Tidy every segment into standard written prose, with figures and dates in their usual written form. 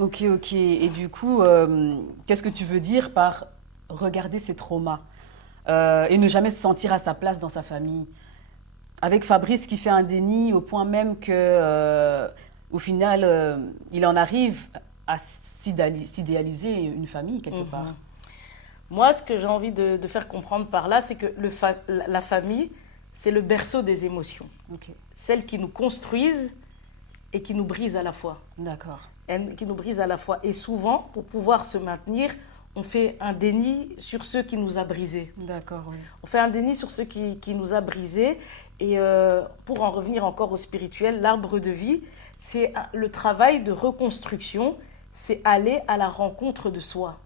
Ok, ok. Et du coup, qu'est-ce que tu veux dire par regarder ses traumas et ne jamais se sentir à sa place dans sa famille? Avec Fabrice qui fait un déni au point même que, au final, il en arrive à s'idéaliser une famille quelque part. Mhm. Moi, ce que j'ai envie de faire comprendre par là, c'est que la famille, c'est le berceau des émotions. Ok, Celles qui nous construisent et qui nous brisent à la fois. d'accord. Qui nous brisent à la fois. Et souvent, pour pouvoir se maintenir, on fait un déni sur ceux qui nous a brisés. D'accord, oui. On fait un déni sur ceux qui nous a brisés. Et pour en revenir encore au spirituel, l'arbre de vie, c'est le travail de reconstruction, c'est aller à la rencontre de soi.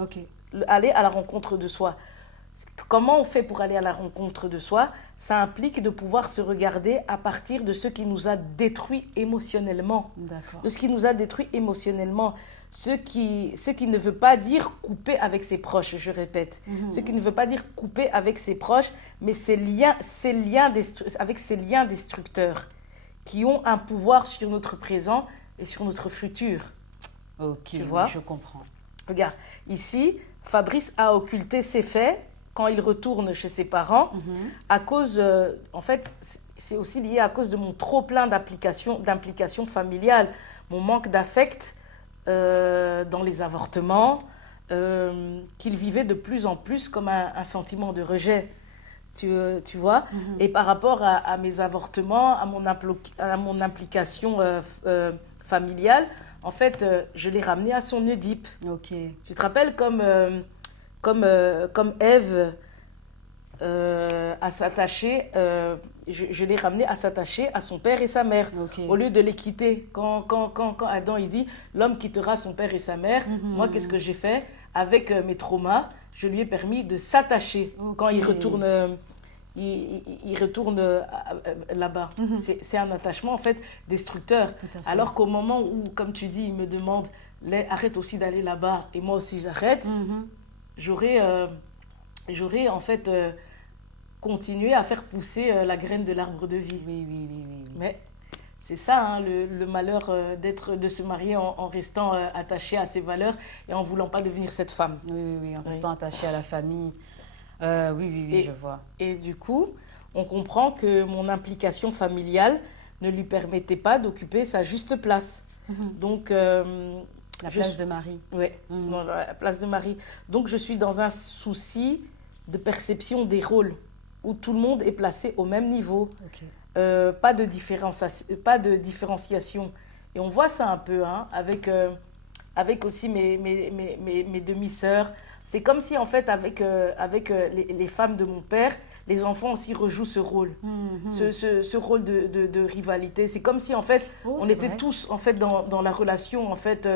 Ok. Aller à la rencontre de soi. Comment on fait pour aller à la rencontre de soi? Ça implique de pouvoir se regarder à partir de ce qui nous a détruit émotionnellement. D'accord. De ce qui nous a détruit émotionnellement. Ce qui ne veut pas dire couper avec ses proches, je répète. Ce qui ne veut pas dire couper avec ses proches, mais avec ces liens destructeurs qui ont un pouvoir sur notre présent et sur notre futur. Ok, Tu oui, vois? je comprends. Regarde, ici, Fabrice a occulté ses faits quand il retourne chez ses parents à cause, en fait, c'est aussi lié à cause de mon trop plein d'implication familiale, mon manque d'affect dans les avortements, qu'il vivait de plus en plus comme un sentiment de rejet. Tu vois. Et par rapport à mes avortements, à mon implication familiale, en fait, je l'ai ramené à son Oedipe. Ok. Tu te rappelles comme Ève à s'attacher, je l'ai ramené à s'attacher à son père et sa mère, Ok. au lieu de les quitter. Quand Adam il dit, l'homme quittera son père et sa mère, moi qu'est-ce que j'ai fait? Avec mes traumas, je lui ai permis de s'attacher quand il retourne, il retourne là-bas. C'est un attachement en fait destructeur. Tout à fait. Alors qu'au moment où, comme tu dis, il me demande, arrête aussi d'aller là-bas et moi aussi j'arrête, j'aurais en fait continué à faire pousser la graine de l'arbre de vie. Oui, oui, oui, oui, oui. Mais c'est ça, hein, le malheur de se marier en restant attaché à ses valeurs et en voulant pas devenir cette femme. Oui, oui, oui, en Oui. restant attaché à la famille. Oui, oui, oui, Et, je vois. et du coup, on comprend que mon implication familiale ne lui permettait pas d'occuper sa juste place. Donc, La je place suis- de Marie. ouais, dans la place de Marie. Donc, je suis dans un souci de perception des rôles où tout le monde est placé au même niveau. Ok. Pas de différenciation. Et on voit ça un peu hein, avec aussi mes demi-sœurs. C'est comme si, en fait, avec les femmes de mon père, les enfants aussi rejouent ce rôle, ce rôle de rivalité. C'est comme si, en fait, Oh, on c'est était vrai. tous, en fait, dans la relation, en fait,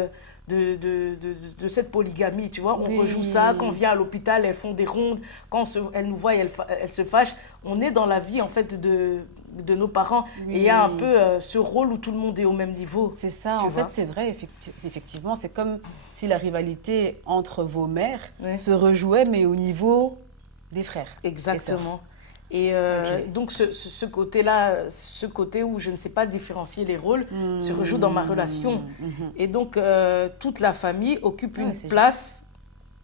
de cette polygamie, tu vois. On Oui. rejoue ça. Quand on vient à l'hôpital, elles font des rondes. Elles nous voient, elles se fâchent. On est dans la vie, en fait, de nos parents. Oui. Et il y a un peu ce rôle où tout le monde est au même niveau. C'est ça, Tu en vois. fait, c'est vrai, effectivement. C'est comme si la rivalité entre vos mères Ouais. se rejouait, mais au niveau des frères. Exactement. Et Ok. donc ce côté-là, ce côté où je ne sais pas différencier les rôles, se rejoue dans ma relation. Et donc toute la famille occupe Ah une ouais, c'est place.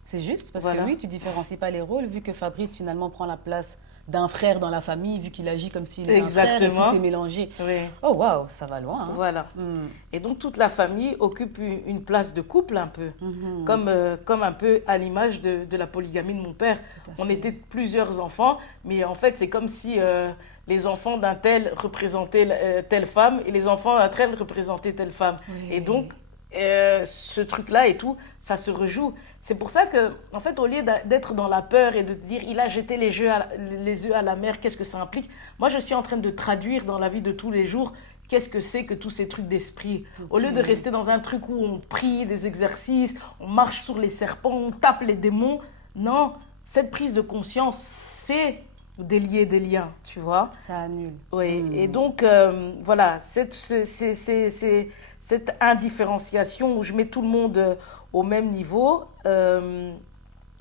C'est juste, parce Voilà. que oui, tu différencies pas les rôles, vu que Fabrice finalement prend la place d'un frère dans la famille, vu qu'il agit comme s'il était un frère et Exactement. tout est mélangé. Oui. Oh waouh, ça va loin. Hein. Voilà. Et donc toute la famille occupe une place de couple un peu, comme un peu à l'image de la polygamie de mon père. à On fait. était plusieurs enfants, mais en fait c'est comme si les enfants d'un tel représentaient telle femme et les enfants d'un tel représentaient telle femme. Oui. Et donc ce truc-là et tout, ça se rejoue. C'est pour ça que, en fait, au lieu d'être dans la peur et de te dire, il a jeté les œufs à la mer, qu'est-ce que ça implique? Moi, je suis en train de traduire dans la vie de tous les jours, qu'est-ce que c'est que tous ces trucs d'esprit. Au lieu de rester dans un truc où on prie des exercices, on marche sur les serpents, on tape les démons, non, cette prise de conscience, c'est délier des liens, tu vois. Ça annule. Oui, et donc, voilà, cette indifférenciation où je mets tout le monde au même niveau,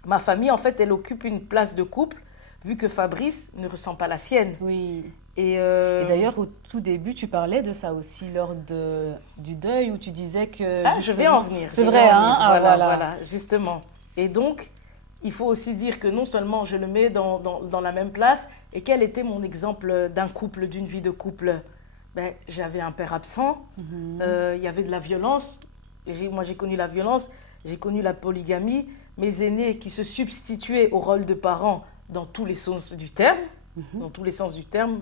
ma famille, en fait, elle occupe une place de couple, vu que Fabrice ne ressent pas la sienne. Oui. Et d'ailleurs, au tout début, tu parlais de ça aussi lors du deuil, où tu disais que... Ah, je vais en venir. C'est vrai, hein? Ah, voilà, justement. Et donc, il faut aussi dire que non seulement je le mets dans la même place, et quel était mon exemple d'un couple, d'une vie de couple? Ben, j'avais un père absent, il y avait de la violence. Moi, j'ai connu la violence, j'ai connu la polygamie. Mes aînés qui se substituaient au rôle de parents dans tous les sens du terme, dans tous les sens du terme,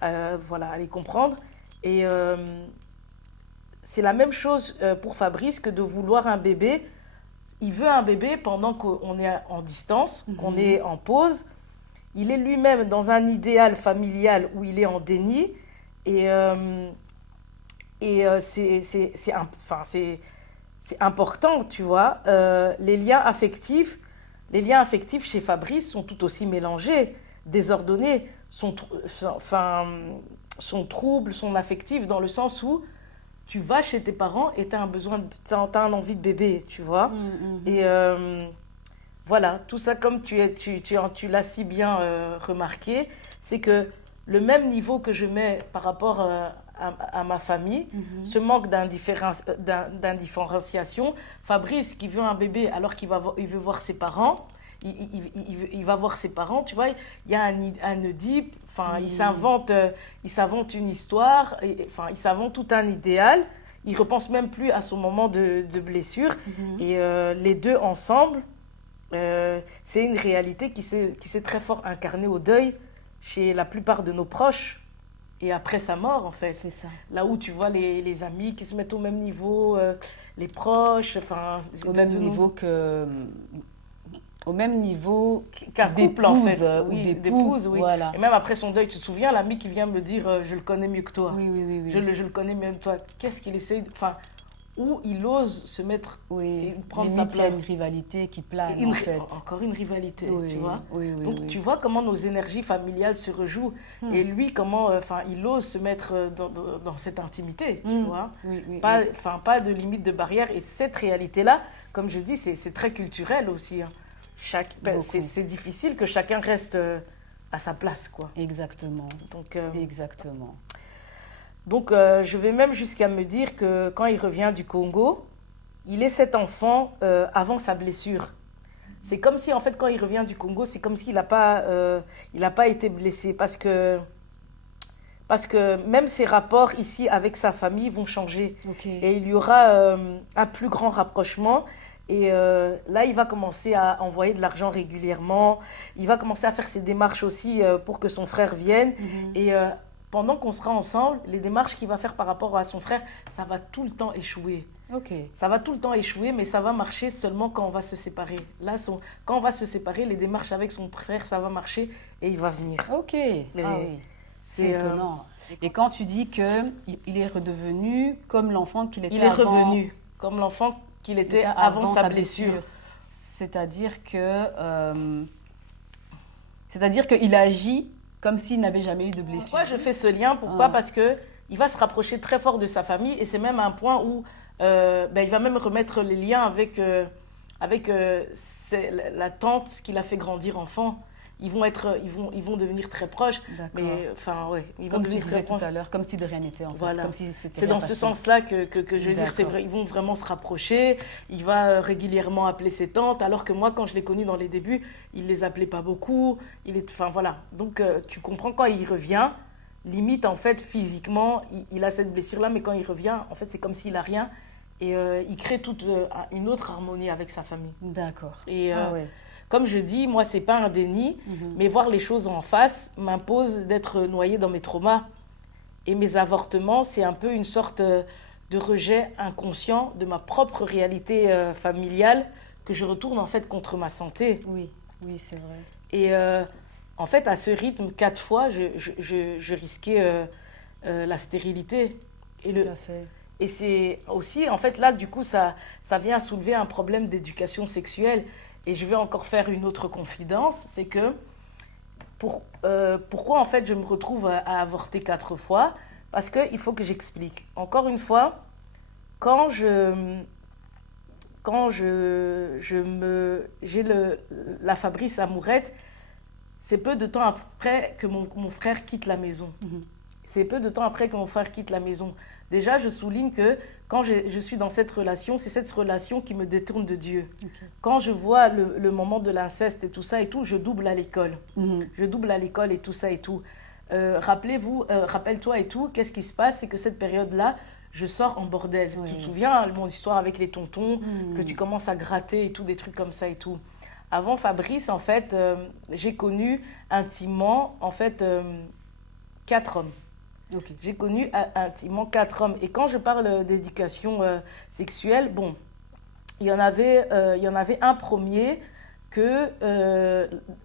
voilà, allez comprendre. Et c'est la même chose pour Fabrice que de vouloir un bébé. Il veut un bébé pendant qu'on est en distance, qu'on est en pause. Il est lui-même dans un idéal familial où il est en déni. Et c'est important, tu vois. Les liens affectifs chez Fabrice sont tout aussi mélangés, désordonnés, sont troubles, sont affectifs dans le sens où tu vas chez tes parents et tu as un envie de bébé, tu vois. Et voilà, tout ça, comme tu l'as si bien remarqué, c'est que le même niveau que je mets par rapport à ma famille, ce manque d'indifférenciation, Fabrice qui veut un bébé alors il veut voir ses parents, il va voir ses parents, tu vois, il y a un Oedipe, il s'invente une histoire, il s'invente tout un idéal, il repense même plus à son moment de blessure, et les deux ensemble, c'est une réalité qui s'est très fort incarnée au deuil chez la plupart de nos proches et après sa mort en fait. C'est ça. Là où tu vois les amis qui se mettent au même niveau, les proches, au même niveau qu'un couple en fait, ou d'épouse, oui. Voilà. Et même après son deuil, tu te souviens l'ami qui vient me dire je le connais mieux que toi. Oui. Je le connais mieux que toi. Qu'est-ce qu'il essaie où il ose se mettre et prendre sa place. Il y a une rivalité qui plane, en fait. Encore une rivalité, tu vois. Donc, tu vois comment nos énergies familiales se rejouent. Et lui, comment il ose se mettre dans cette intimité, tu vois. Pas de limite de barrière. Et cette réalité-là, comme je dis, c'est très culturel aussi. Hein. C'est difficile que chacun reste à sa place, quoi. Exactement. Donc, exactement. Donc, je vais même jusqu'à me dire que quand il revient du Congo, il est cet enfant avant sa blessure. C'est comme si, en fait, quand il revient du Congo, c'est comme s'il n'a pas été blessé. Parce que même ses rapports ici avec sa famille vont changer. Et il y aura un plus grand rapprochement. Et là, il va commencer à envoyer de l'argent régulièrement. Il va commencer à faire ses démarches aussi pour que son frère vienne. Et pendant qu'on sera ensemble, les démarches qu'il va faire par rapport à son frère, ça va tout le temps échouer. Ça va tout le temps échouer, mais ça va marcher seulement quand on va se séparer. Là, quand on va se séparer, les démarches avec son frère, ça va marcher et il va venir. C'est étonnant. Et quand tu dis qu'il est redevenu comme l'enfant qu'il était avant... Il est revenu comme l'enfant qu'il était avant sa blessure. C'est-à-dire qu'il agit comme s'il n'avait jamais eu de blessure. Pourquoi je fais ce lien? Pourquoi? Parce qu'il va se rapprocher très fort de sa famille et c'est même un point où il va même remettre les liens avec la tante qui l'a fait grandir enfant. Ils vont devenir très proches. Mais ils vont devenir très proches. Tout à l'heure, comme si de rien n'était en fait. Voilà. Comme si c'était c'est dans ce sens-là que je veux dire, c'est vrai, ils vont vraiment se rapprocher. Il va régulièrement appeler ses tantes, alors que moi, quand je l'ai connu dans les débuts, il les appelait pas beaucoup. Donc tu comprends quand il revient, limite en fait physiquement, il a cette blessure-là, mais quand il revient, en fait c'est comme s'il a rien et il crée toute une autre harmonie avec sa famille. D'accord. Et comme je dis, moi, ce n'est pas un déni, mais voir les choses en face m'impose d'être noyée dans mes traumas. Et mes avortements, c'est un peu une sorte de rejet inconscient de ma propre réalité familiale que je retourne en fait contre ma santé. Oui, c'est vrai. Et en fait, à ce rythme, 4 fois, je risquais la stérilité. Tout à fait. Et c'est aussi, en fait, là, du coup, ça vient soulever un problème d'éducation sexuelle. Et je vais encore faire une autre confidence, c'est que pourquoi en fait je me retrouve à avorter 4 fois? Parce qu'il faut que j'explique. Encore une fois, quand j'ai la Fabrice amourette, c'est peu de temps après que mon frère quitte la maison. C'est peu de temps après que mon frère quitte la maison. Déjà, je souligne que quand je suis dans cette relation, c'est cette relation qui me détourne de Dieu. Quand je vois le moment de l'inceste et tout ça et tout, je double à l'école. Je double à l'école et tout ça et tout. Rappelle-toi et tout, qu'est-ce qui se passe? C'est que cette période-là, je sors en bordel. Tu te souviens, mon histoire avec les tontons, que tu commences à gratter et tout, des trucs comme ça et tout. Avant Fabrice, en fait, j'ai connu intimement, en fait, 4 hommes. J'ai connu intimement 4 hommes. Et quand je parle d'éducation sexuelle, bon, il y en avait un premier que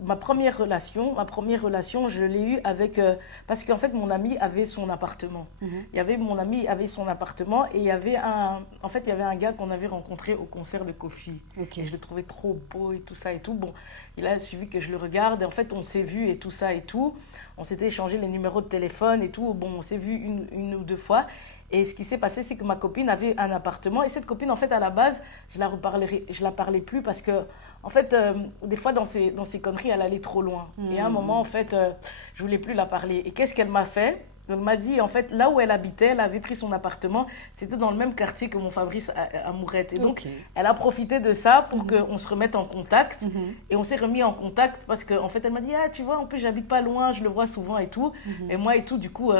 ma première relation, je l'ai eue avec... parce qu'en fait, mon ami avait son appartement. Mon ami avait son appartement et il y avait un gars qu'on avait rencontré au concert de Kofi. Et je le trouvais trop beau et tout ça et tout. Bon, il a suivi que je le regarde. Et en fait, on s'est vus et tout ça et tout. On s'était échangé les numéros de téléphone et tout. Bon, on s'est vus une ou deux fois. Et ce qui s'est passé, c'est que ma copine avait un appartement. Et cette copine, en fait, à la base, je la parlais plus parce que, en fait, des fois, dans ses conneries, elle allait trop loin. Et à un moment, en fait, je voulais plus la parler. Et qu'est-ce qu'elle m'a fait? Elle m'a dit, en fait, là où elle habitait, elle avait pris son appartement. C'était dans le même quartier que mon Fabrice à Mourette. Et donc, elle a profité de ça pour qu'on se remette en contact. Et on s'est remis en contact parce qu'en fait, elle m'a dit, ah, tu vois, en plus, j'habite pas loin, je le vois souvent et tout. Et moi et tout, du coup...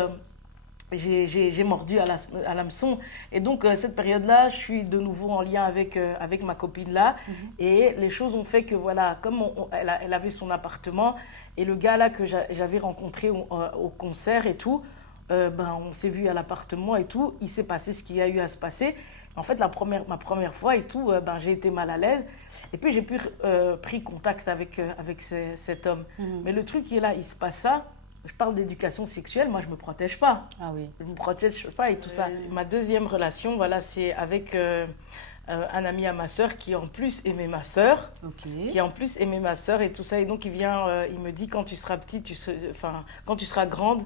j'ai mordu à l'hameçon. Et donc, cette période-là, je suis de nouveau en lien avec ma copine-là. Et les choses ont fait que, voilà, comme elle avait son appartement, et le gars-là que j'avais rencontré au concert et tout, on s'est vu à l'appartement et tout. Il s'est passé ce qu'il y a eu à se passer. En fait, ma première fois et tout, j'ai été mal à l'aise. Et puis, j'ai pris contact avec cet homme. Mais le truc qui est là, il se passe ça. Je parle d'éducation sexuelle, moi je me protège pas. Ah oui. Je me protège pas et tout ça. Ma deuxième relation, voilà, c'est avec un ami à ma sœur qui en plus aimait ma sœur. Qui en plus aimait ma sœur et tout ça. Et donc il vient, il me dit quand tu seras petite, quand tu seras grande,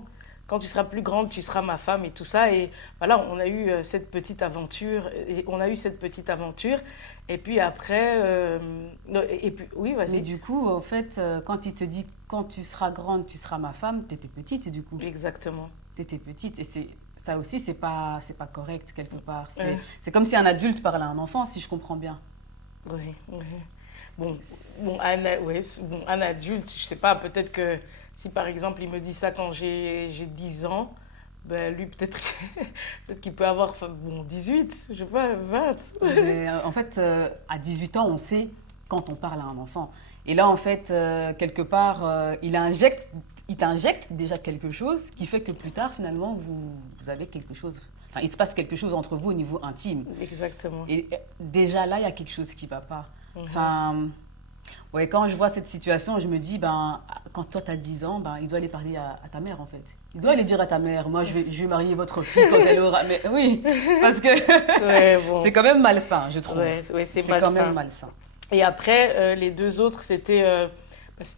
quand tu seras plus grande, tu seras ma femme et tout ça. Et voilà, on a eu cette petite aventure. Et puis après, oui, vas-y. Mais du coup, en fait, quand il te dit quand tu seras grande, tu seras ma femme, tu étais petite du coup. Exactement. Tu étais petite et ça aussi, c'est pas correct quelque part. C'est comme si un adulte parlait à un enfant, si je comprends bien. Oui. Un adulte, je sais pas, peut-être que si par exemple il me dit ça quand j'ai 10 ans, ben lui peut-être qu'il peut avoir 18, je sais pas, 20. Mais, en fait, à 18 ans, on sait quand on parle à un enfant. Et là, en fait, quelque part, il t'injecte déjà quelque chose qui fait que plus tard, finalement, vous avez quelque chose. Enfin, il se passe quelque chose entre vous au niveau intime. Exactement. Et déjà là, il y a quelque chose qui ne va pas. Enfin, ouais, quand je vois cette situation, je me dis, quand toi, tu as 10 ans, il doit aller parler à ta mère, en fait. Il doit aller dire à ta mère, moi, je vais marier votre fille quand elle aura... Mais oui, parce que c'est quand même malsain, je trouve. Ouais, c'est quand même malsain. Et après, les deux autres, c'était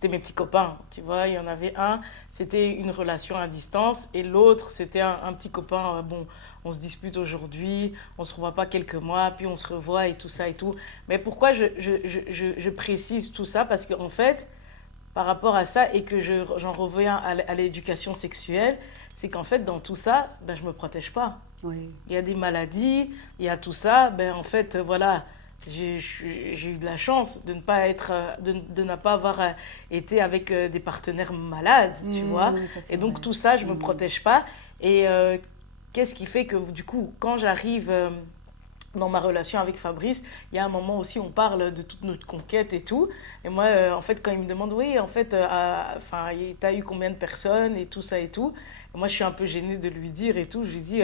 mes petits copains, tu vois. Il y en avait un, c'était une relation à distance. Et l'autre, c'était un petit copain, on se dispute aujourd'hui, on ne se revoit pas quelques mois, puis on se revoit et tout ça et tout. Mais pourquoi je précise tout ça? Parce qu'en fait, par rapport à ça, et que j'en reviens à l'éducation sexuelle, c'est qu'en fait, dans tout ça, je ne me protège pas. Oui. Il y a des maladies, il y a tout ça. En fait, voilà... J'ai eu de la chance de ne pas avoir été avec des partenaires malades, tu vois. Et donc, vrai. Tout ça, je ne me protège pas. Et qu'est-ce qui fait que, du coup, quand j'arrive dans ma relation avec Fabrice, il y a un moment aussi, on parle de toute notre conquête et tout. Et moi, en fait, quand il me demande, oui, en fait, t'as eu combien de personnes et tout ça et tout. Et moi, je suis un peu gênée de lui dire et tout. Je lui dis,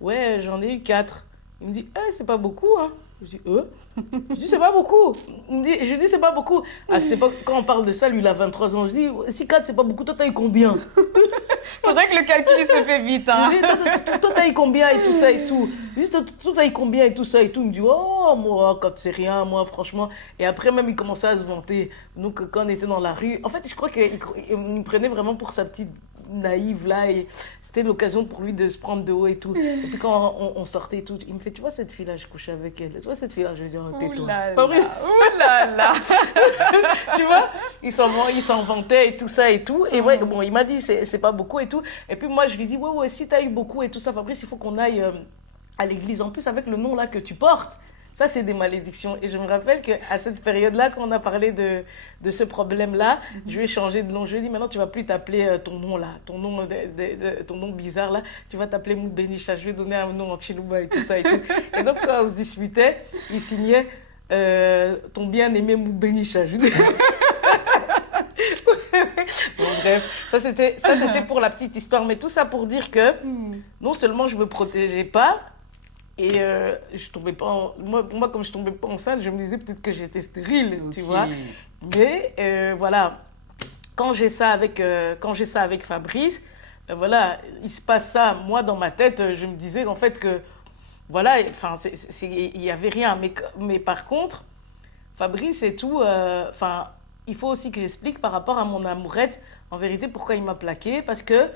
ouais, j'en ai eu 4. Il me dit, c'est pas beaucoup, hein. Je dis, Je dis, c'est pas beaucoup. Je dis, c'est pas beaucoup. À cette époque, quand on parle de ça, lui, il a 23 ans. Je dis, si 4, c'est pas beaucoup, toi, t'as eu combien? C'est vrai que le calcul, il se fait vite. Hein. Je dis, toi, t'as eu combien et tout ça et tout. Je dis, toi, t'as eu combien et tout ça et tout. Il me dit, oh, moi, quand c'est rien, moi, franchement. Et après, même, il commençait à se vanter. Donc, quand on était dans la rue, en fait, je crois qu'il me prenait vraiment pour sa petite naïve là, et c'était l'occasion pour lui de se prendre de haut et tout. Et puis quand on sortait et tout, il me fait, tu vois cette fille-là, je couchais avec elle. Tu vois cette fille-là, je lui dis, oh, tais-toi. Ouh là là. Tu vois, il s'en vantait et tout ça et tout. Et ouais, bon, il m'a dit, c'est pas beaucoup et tout. Et puis moi, je lui dis, ouais, si t'as eu beaucoup et tout ça, Fabrice, il faut qu'on aille à l'église. En plus, avec le nom là que tu portes, ça, c'est des malédictions. Et je me rappelle qu'à cette période-là, quand on a parlé de ce problème-là, je lui ai changé de nom. Je lui ai dit, maintenant, tu vas plus t'appeler ton nom là, ton nom bizarre là. Tu vas t'appeler Moubenicha. Je lui ai donné un nom en Chilouba et tout ça et tout. Et donc, quand on se disputait, il signait ton bien-aimé Moubenicha. Je lui dis... Bon, bref, ça c'était pour la petite histoire. Mais tout ça pour dire que non seulement je me protégeais pas, et je tombais pas pour moi, comme je tombais pas enceinte, je me disais peut-être que j'étais stérile, tu vois. Mais voilà, quand j'ai ça avec Fabrice, voilà, il se passe ça. Moi, dans ma tête, je me disais en fait que, voilà, enfin, il y avait rien. Mais par contre, Fabrice et tout, enfin, il faut aussi que j'explique par rapport à mon amourette, en vérité, pourquoi il m'a plaqué. Parce que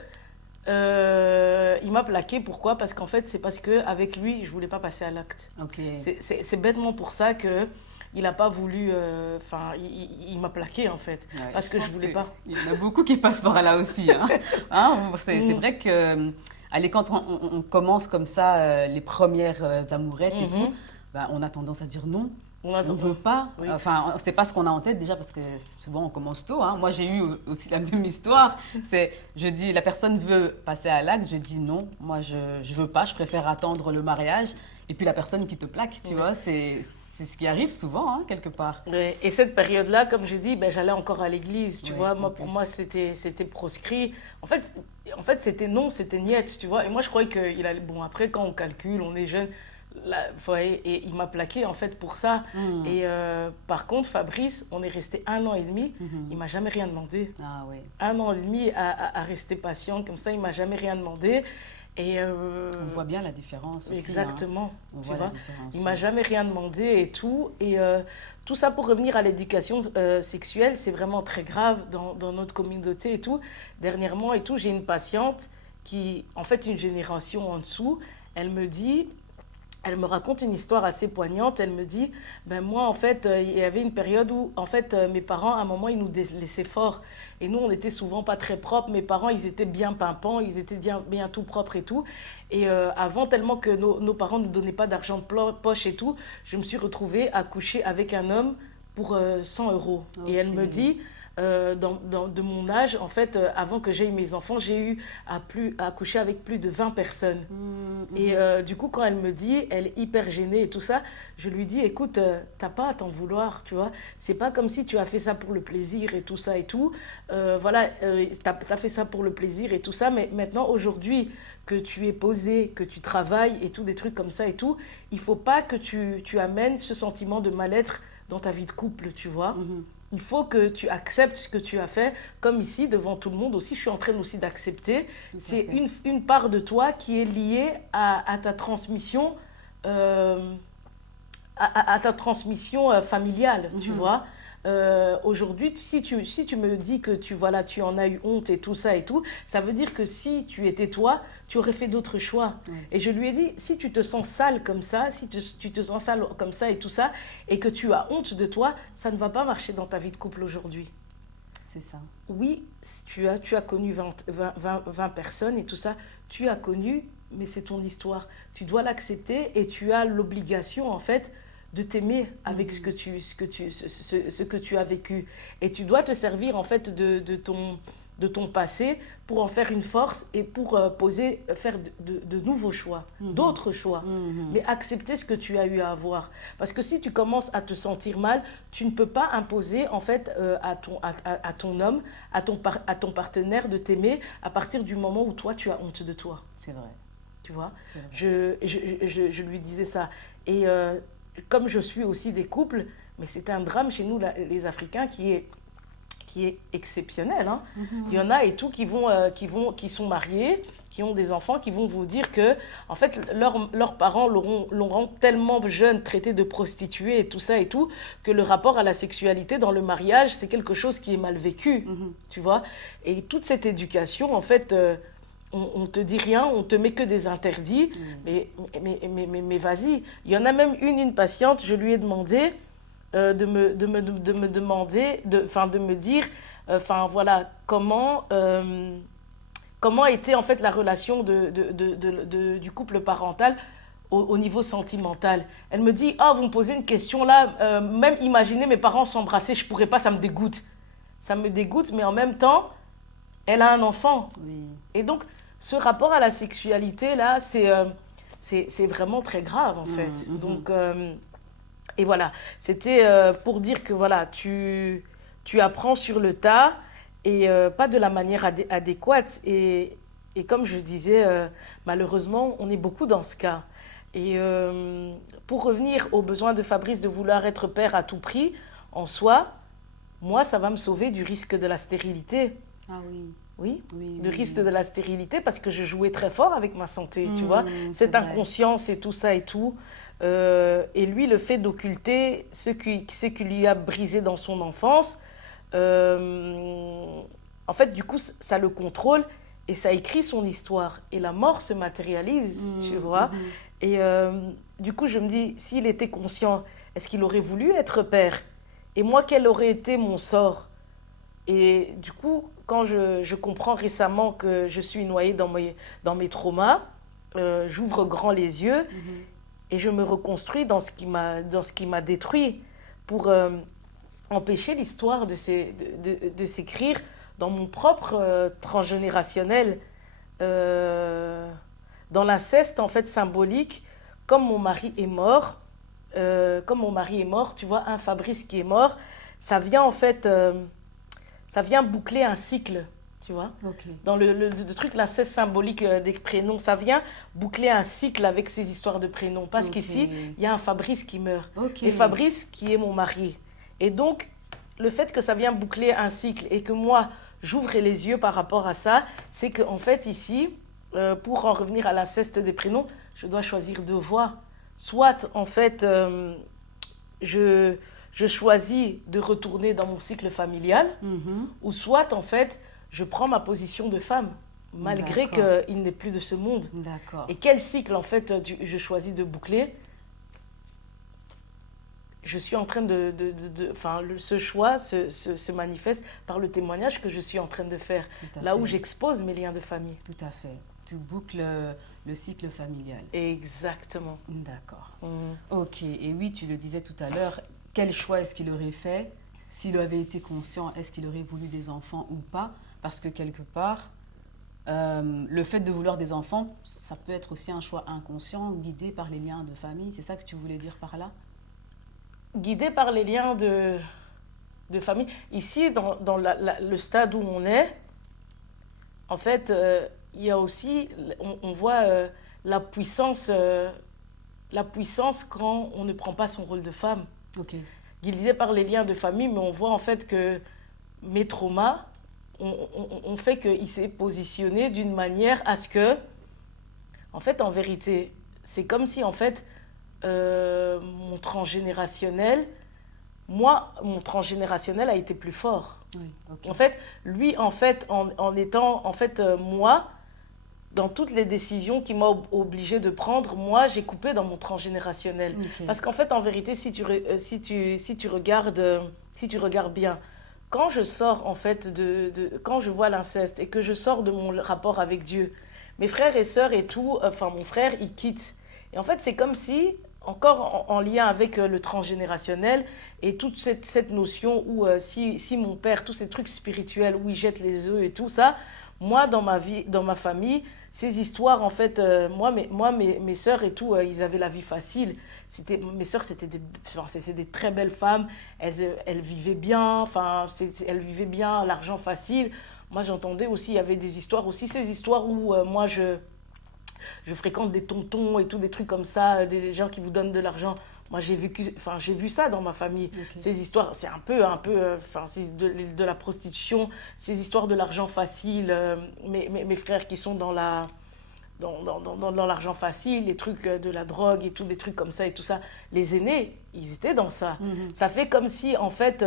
il m'a plaqué, pourquoi? Parce qu'en fait, c'est parce qu'avec lui, je ne voulais pas passer à l'acte. Okay. C'est bêtement pour ça qu'il n'a pas voulu... Enfin, il m'a plaqué, en fait. Ouais, parce que je ne voulais pas. Il y en a beaucoup qui passent par là aussi. Hein? C'est vrai que... Allez, quand on commence comme ça, les premières amourettes et tout, ben, on a tendance à dire non. On ne veut pas. Oui. Enfin, c'est pas ce qu'on a en tête déjà parce que souvent on commence tôt. Hein. Moi, j'ai eu aussi la même histoire. Je dis, la personne veut passer à l'acte, je dis non. Moi, je veux pas. Je préfère attendre le mariage. Et puis la personne qui te plaque, tu vois, c'est ce qui arrive souvent, hein, quelque part. Oui. Et cette période-là, comme je dis, ben, j'allais encore à l'église, tu vois. Moi, pour moi, c'était proscrit. En fait, c'était non, c'était niette, tu vois. Et moi, je croyais qu'il allait... Bon, après, quand on calcule, on est jeune... Là, et il m'a plaqué en fait pour ça. Et par contre, Fabrice, on est resté 1 an et demi, il m'a jamais rien demandé. Ah, oui. 1 an et demi à rester patient comme ça, il m'a jamais rien demandé. Et on voit bien la différence aussi. Exactement. Hein. On voit la différence. Il m'a jamais rien demandé et tout. Et tout ça pour revenir à l'éducation sexuelle, c'est vraiment très grave dans notre communauté et tout. Dernièrement et tout, j'ai une patiente qui, en fait, une génération en dessous, elle me raconte une histoire assez poignante. Elle me dit, ben moi, en fait, il y avait une période où, en fait, mes parents, à un moment, ils nous laissaient fort. Et nous, on n'était souvent pas très propres. Mes parents, ils étaient bien pimpants, ils étaient bien tout propres et tout. Et avant, tellement que nos parents ne nous donnaient pas d'argent de poche et tout, je me suis retrouvée à coucher avec un homme pour 100 €. Okay. Et elle me dit... de mon âge, en fait, avant que j'aie mes enfants, j'ai eu à coucher avec plus de 20 personnes. Et du coup, quand elle me dit, elle est hyper gênée et tout ça, je lui dis, écoute, t'as pas à t'en vouloir, tu vois. C'est pas comme si tu as fait ça pour le plaisir et tout ça et tout. Voilà, t'as fait ça pour le plaisir et tout ça, mais maintenant, aujourd'hui, que tu es posé, que tu travailles et tout, des trucs comme ça et tout, il faut pas que tu amènes ce sentiment de mal-être dans ta vie de couple, tu vois. Il faut que tu acceptes ce que tu as fait, comme ici, devant tout le monde aussi. Je suis en train aussi d'accepter. C'est une part de toi qui est liée à ta transmission, à ta transmission familiale, tu vois. Aujourd'hui, si tu me dis que tu en as eu honte et tout ça et tout, ça veut dire que si tu étais toi, tu aurais fait d'autres choix. Et je lui ai dit, si tu te sens sale comme ça, si tu te sens sale comme ça et tout ça, et que tu as honte de toi, ça ne va pas marcher dans ta vie de couple aujourd'hui. C'est ça. Oui, tu as connu 20 personnes et tout ça, tu as connu, mais c'est ton histoire. Tu dois l'accepter et tu as l'obligation, en fait, de t'aimer avec ce que tu as vécu. Et tu dois te servir en fait de ton passé pour en faire une force et pour faire de nouveaux choix, d'autres choix. Mais accepter ce que tu as eu à avoir. Parce que si tu commences à te sentir mal, tu ne peux pas imposer en fait à ton homme, à ton partenaire de t'aimer à partir du moment où toi tu as honte de toi. C'est vrai. Tu vois, je lui disais ça. Et comme je suis aussi des couples, mais c'est un drame chez nous, les Africains, qui est exceptionnel. Hein. Il y en a et tout qui sont mariés, qui ont des enfants qui vont vous dire que, en fait, leurs parents l'auront tellement jeune traité de prostituée et tout ça et tout, que le rapport à la sexualité dans le mariage, c'est quelque chose qui est mal vécu, tu vois. Et toute cette éducation, en fait, on te dit rien, on te met que des interdits, mais vas-y. Il y en a même une patiente, je lui ai demandé de me dire, voilà, comment était en fait la relation du couple parental au niveau sentimental. Elle me dit, vous me posez une question là, même imaginer mes parents s'embrasser, je pourrais pas, ça me dégoûte. Ça me dégoûte, mais en même temps, elle a un enfant. Oui. Et donc, ce rapport à la sexualité là, c'est vraiment très grave en fait. Donc, et voilà, c'était pour dire que voilà, tu apprends sur le tas, et pas de la manière adéquate. Et comme je disais, malheureusement, on est beaucoup dans ce cas. Et pour revenir aux besoins de Fabrice de vouloir être père à tout prix, en soi, moi, ça va me sauver du risque de la stérilité. Ah oui. Oui, le risque de la stérilité, parce que je jouais très fort avec ma santé, tu vois. Cette inconscience et tout ça et tout. Et lui, le fait d'occulter ce qui lui a brisé dans son enfance, en fait, du coup, ça le contrôle et ça écrit son histoire. Et la mort se matérialise, tu vois. Et du coup, je me dis, s'il était conscient, est-ce qu'il aurait voulu être père? Et moi, quel aurait été mon sort? Et du coup, quand je comprends récemment que je suis noyée dans mes traumas, j'ouvre grand les yeux et je me reconstruis dans ce qui m'a détruit pour empêcher l'histoire de s'écrire dans mon propre transgénérationnel, dans l'inceste en fait symbolique. Comme mon mari est mort, tu vois, un Fabrice qui est mort, ça vient en fait, ça vient boucler un cycle, tu vois. Okay. Dans le truc, l'inceste symbolique des prénoms, ça vient boucler un cycle avec ces histoires de prénoms. Parce qu'ici, il y a un Fabrice qui meurt. Et Fabrice qui est mon mari. Et donc, le fait que ça vient boucler un cycle et que moi, j'ouvre les yeux par rapport à ça, c'est qu'en fait, ici, pour en revenir à l'inceste des prénoms, je dois choisir deux voies. Soit, en fait, je choisis de retourner dans mon cycle familial, ou soit, en fait, je prends ma position de femme, malgré qu'il n'est plus de ce monde. Et quel cycle, en fait, je choisis de boucler? Je suis en train ce choix se manifeste par le témoignage que je suis en train de faire, là où j'expose mes liens de famille. Tout à fait. Tu boucles le cycle familial. Exactement. D'accord. Ok. Et oui, tu le disais tout à l'heure, quel choix est-ce qu'il aurait fait? S'il avait été conscient, est-ce qu'il aurait voulu des enfants ou pas? Parce que quelque part, le fait de vouloir des enfants, ça peut être aussi un choix inconscient, guidé par les liens de famille. C'est ça que tu voulais dire par là? Guidé par les liens de famille. Ici, dans le stade où on est, en fait, il y a aussi, on voit la puissance quand on ne prend pas son rôle de femme. Guidé par les liens de famille, mais on voit en fait que mes traumas ont fait qu'il s'est positionné d'une manière à ce que, en fait, en vérité, c'est comme si, en fait, mon transgénérationnel a été plus fort. En fait, lui, en fait, en étant, en fait, moi, dans toutes les décisions qu'il m'a obligé de prendre, moi, j'ai coupé dans mon transgénérationnel. Parce qu'en fait, en vérité, si tu regardes bien, quand je sors, en fait, quand je vois l'inceste et que je sors de mon rapport avec Dieu, mes frères et sœurs et tout, enfin, mon frère, il quitte. Et en fait, c'est comme si, encore en lien avec le transgénérationnel et toute cette notion où si mon père, tous ces trucs spirituels où il jette les œufs et tout ça, moi, dans ma vie, dans ma famille, ces histoires, en fait, mes sœurs et tout, ils avaient la vie facile. Mes sœurs, c'était des très belles femmes. Elles vivaient bien, elles vivaient bien, l'argent facile. Moi, j'entendais aussi, il y avait des histoires aussi, ces histoires où moi, je fréquente des tontons et tout, des trucs comme ça, des gens qui vous donnent de l'argent. Moi, j'ai vu ça dans ma famille. Ces histoires, c'est un peu c'est de la prostitution, ces histoires de l'argent facile. Mes frères qui sont dans la dans l'argent facile, les trucs de la drogue et tout, des trucs comme ça et tout ça. Les aînés, ils étaient dans ça. Ça fait comme si, en fait,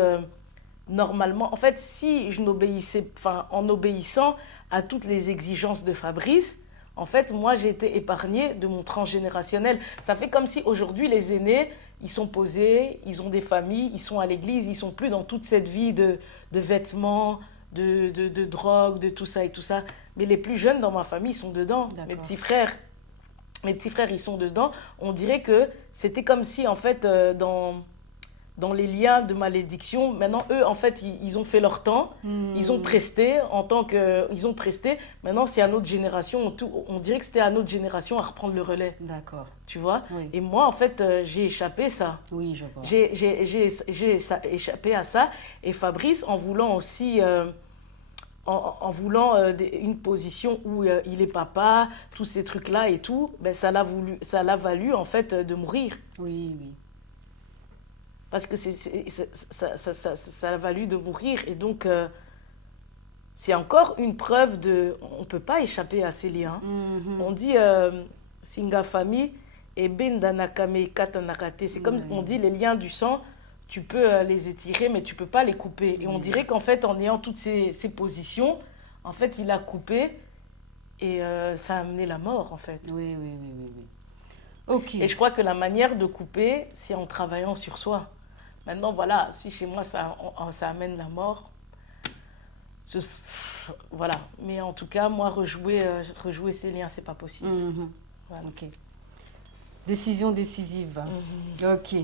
normalement, en fait, si je n'obéissais, enfin, en obéissant à toutes les exigences de Fabrice, en fait, moi, j'ai été épargnée de mon transgénérationnel. Ça fait comme si aujourd'hui, les aînés, ils sont posés, ils ont des familles, ils sont à l'église, ils sont plus dans toute cette vie de vêtements, de drogue, de tout ça et tout ça. Mais les plus jeunes dans ma famille, ils sont dedans. Mes petits frères, ils sont dedans. On dirait que c'était comme si, en fait, dans les liens de malédiction, maintenant, eux, en fait, ils ont fait leur temps. Ils ont presté en tant que... Ils ont presté. Maintenant, c'est à notre génération. On dirait que c'était à notre génération à reprendre le relais. D'accord. Tu vois? Oui. Et moi, en fait, j'ai échappé ça. Oui, je vois. J'ai échappé à ça. Et Fabrice, en voulant aussi... en voulant une position où il est papa, tous ces trucs-là et tout, ben ça l'a valu, en fait, de mourir. Oui, oui. Parce que ça l'a valu de mourir. Et donc, c'est encore une preuve de... On ne peut pas échapper à ces liens. On dit Singa famille et Bendanakame Katanakate. C'est comme on dit les liens du sang, tu peux les étirer, mais tu ne peux pas les couper. Et on dirait qu'en fait, en ayant toutes ces positions, en fait, il a coupé et ça a amené la mort, en fait. Oui, oui, oui, oui, oui. Ok. Et je crois que la manière de couper, c'est en travaillant sur soi. Maintenant, voilà, si chez moi, ça amène la mort, voilà. Mais en tout cas, moi, rejouer ces liens, c'est pas possible. Voilà. Ok. Décision décisive. Ok.